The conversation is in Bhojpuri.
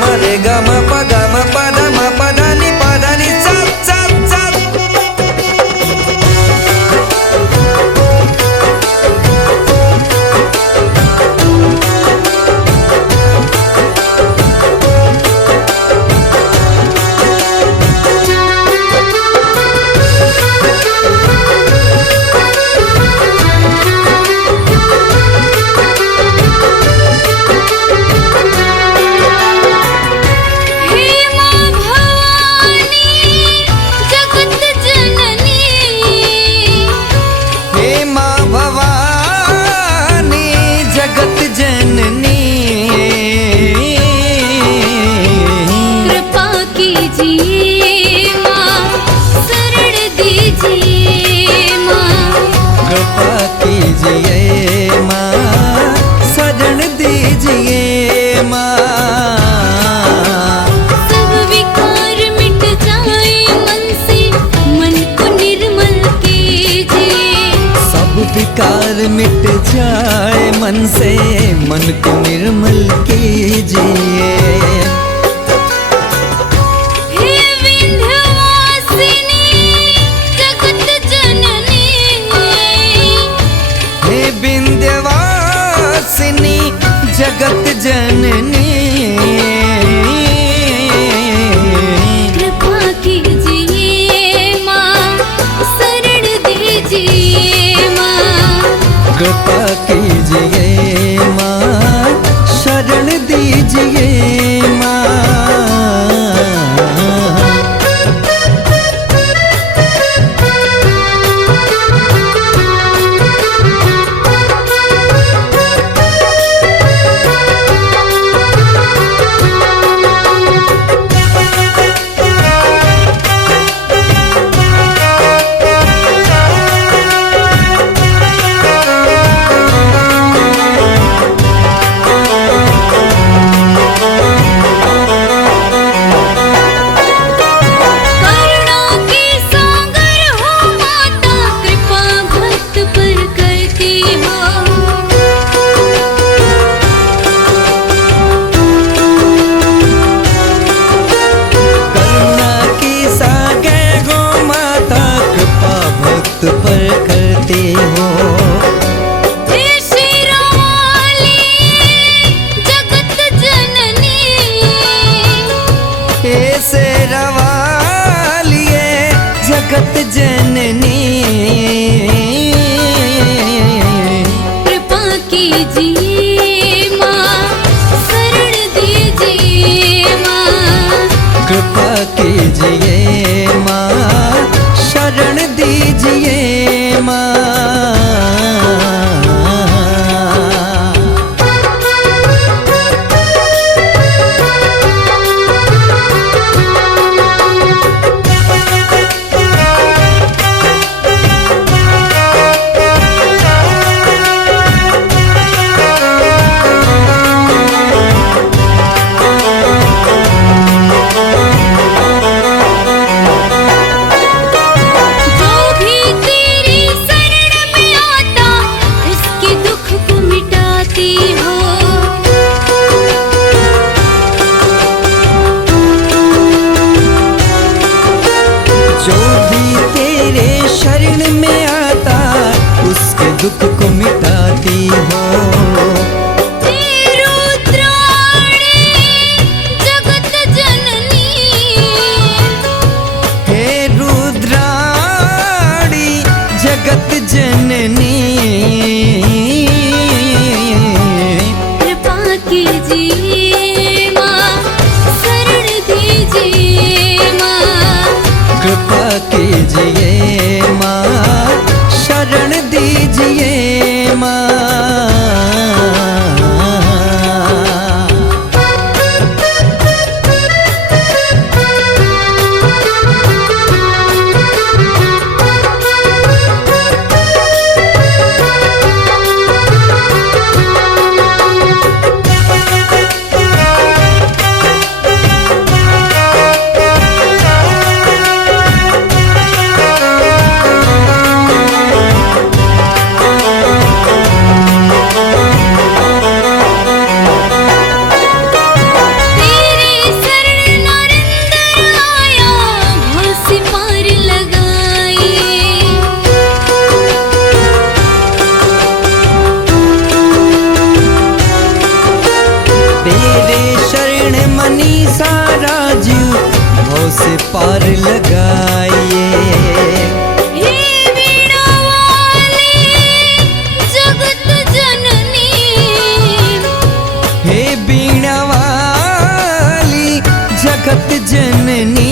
म रे ग म प ग म प द म प द नि सा सा सा। विकार मिट जाए मन से, मन को निर्मल कीजिए। हे विंध्यवासिनी जगत जननी, हे विंध्यवासिनी जगत जननी, कृपा कीजिए माँ, शरण दीजिए कृपा कीजिए माँ, शरण दीजिए माँ। पर करते हो हे शेरावाली जगत जननी, हे शेरावाली जगत जननी, कृपा कीजिए माँ, शरण दीजिए माँ, कृपा कीजिए माँ, शरण दीजिए माँ। दुख को मिटाती हो, हे रुद्राणी जगत जननी, हे रुद्राणी जगत जननी, कृपा कीजिए माँ, शरण दीजिए माँ, कृपा कीजिए माँ, से पार लगाइए। हे वीणा वाली जगत जननी, हे बीणा वाली जगत जननी,